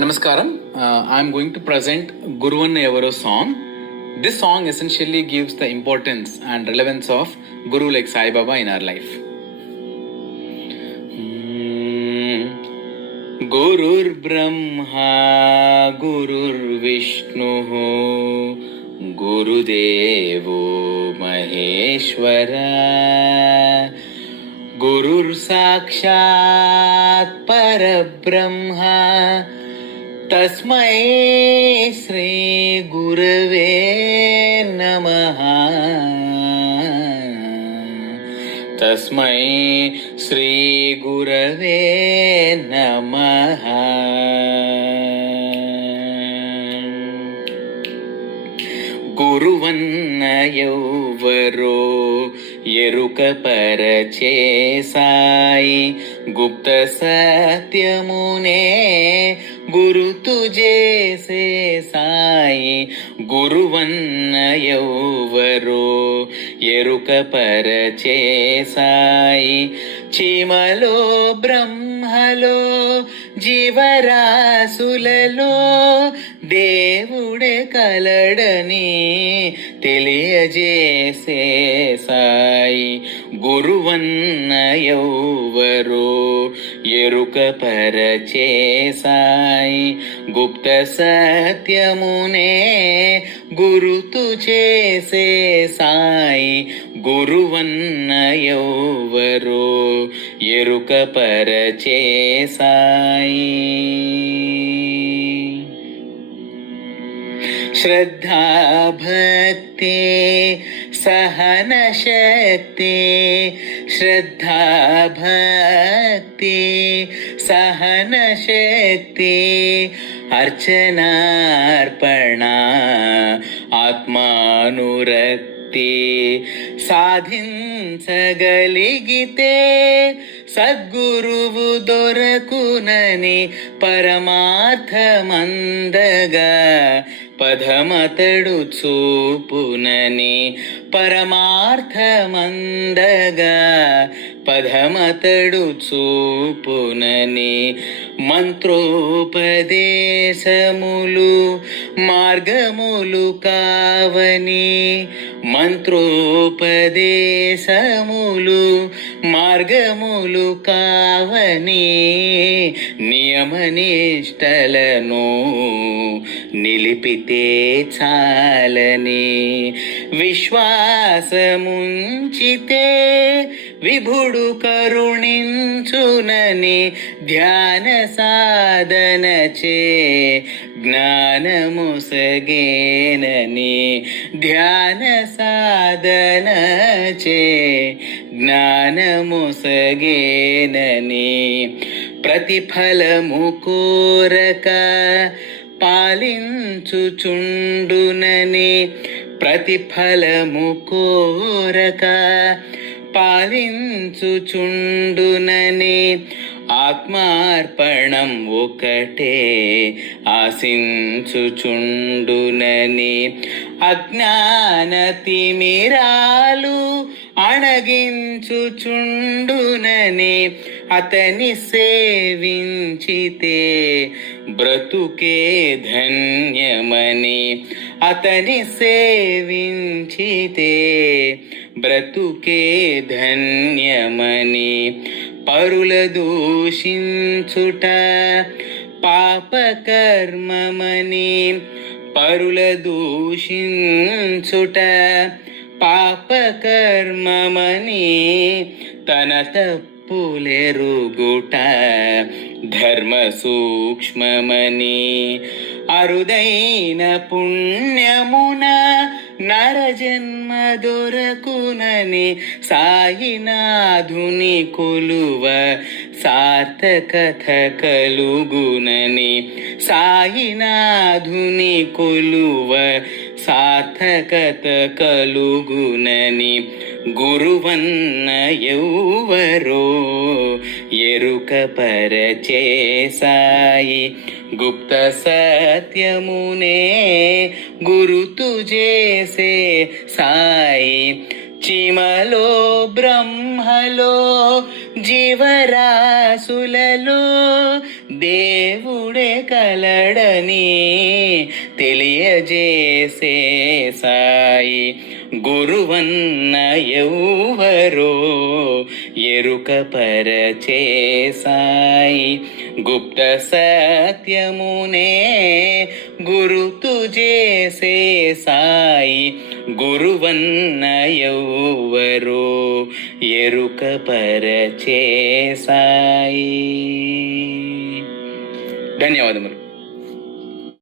Namaskaram. Uh, I'm going to present Guruvanna Evaro song. This song essentially gives the importance and relevance of Guru like Sai Baba in our life. गुरुर् Brahma गुरुर्विष्णुः गुरुदेवो महेश्वर गुरुर्साक्षात् परब्रह्म తస్మై శ్రీ గురవే నమ. తస్మై శ్రీ గురవే నమ. గురువన్న ఎవ్వరో ఎరుక పరచే సాయి గుప్త సత్యమునే చేసే సాయి గురువన్న ఎవ్వరో? ఎరుక పరచే సాయి చీమలో బ్రహ్మలో జీవరాశులలో దేవుడే కలడని తెలియజేసే సాయి గురువన్న ఎవ్వరో? ఎరుక పరచేసాయి గుప్త సత్యమునే గురుతు చేసే సాయి గురువన్న ఎవ్వరో ఎరుక పరచేసాయి శ్రద్ధా భక్తి भक्ति सहन शक्ति श्रद्धा भक्ति सहन शक्ति अर्चनार्पणा ఆత్మానురక్తి సాధించగలిగితే సద్గురువు దొరకునని పరమార్థమందగా పదమతడు చూపునని పరమార్థమందగా పదమతడు చూపునని మంత్రోపదేశములు మార్గములు కావని మంత్రోపదేశములు మార్గములు కావని నియమనిష్టలను నిలిపితే చాలని విశ్వా విశ్వాసముంచితే విభుడు కరుణించునని ధ్యాన సాధనచే జ్ఞానముసగేనని ధ్యాన సాధనచే జ్ఞానముసగేనని ప్రతిఫలము కోరక పాలించుచుండునని ప్రతిఫలము కోరక పాలించుచుండునని ఆత్మార్పణం ఒకటే ఆశించుచుండునని అజ్ఞానతిమిరాలు అణగించుచుండునని అతని సేవించితే బ్రతుకే ధన్యమని అతని సేవించితే బ్రతుకే ధన్యమని పరుల దూషించుట పాపకర్మమని పరుల దూషించుట పాపకర్మమని తన తప్పు తప్పులెరుగుట ధర్మ సూక్ష్మమని. అరుదైన పుణ్యమున నరజన్మ దొరకునని సాయినాధుని కొలువ సార్థకథ కలుగునని సాయినాధుని కొలువ సార్థకత కలుగునని గురువన్న ఎవ్వరో ఎరుక పరచేసాయి గుప్త సత్యమునే గురుతు చేసే సాయి. చిమలో బ్రహ్మలో జీవరాశులలో దేవుడే కలడని తెలియజేసే సాయి. గురువన్న ఎవ్వరో ఎరుక పరచేసాయి గుప్త సత్యమునే గురుతు చేసే సాయి. గురువన్న ఎవ్వరో ఎరుక పరచేసాయి ధన్యవాదములు.